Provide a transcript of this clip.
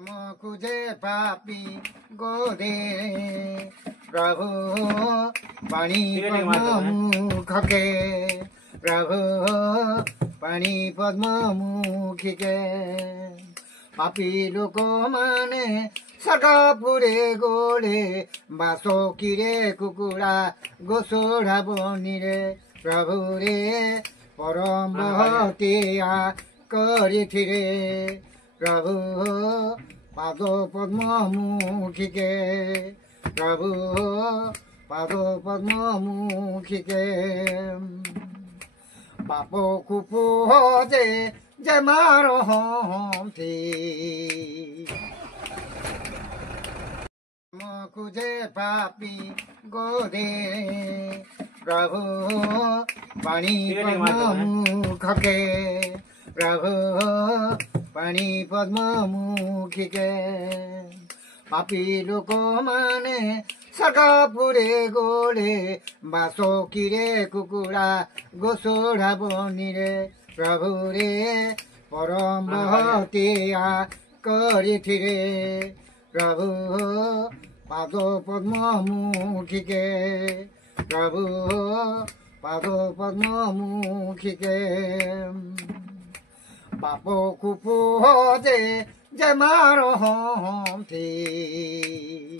मुझे पापी गोदे प्रभु पानी पद्ममुख के प्रभु पानी पद्ममुख के पापी लोक माने सकापुरे गोले बासो किरे कुकुरा गोसोड़ा बनिरे प्रभु रे परम बहतिया करिथिरे प्रभु पाद पद्ममुखी के प्रभु पाद पद्ममुखी के पाप कुपो जे जमारो हम थी मुझे पापी गोदे प्रभु पानी पद्ममुख के प्रभु पानी पद्ममुखी के पापी लोक माने सकापुरे गोले बासो किरे कुकुरा गोसोड़ा बनिरे प्रभु रे परम बहतिया करिथिरे प्रभु पाद पद्ममुखी के प्रभु पाद पद्ममुखी के पाप कुपो जे जमारो हम थी।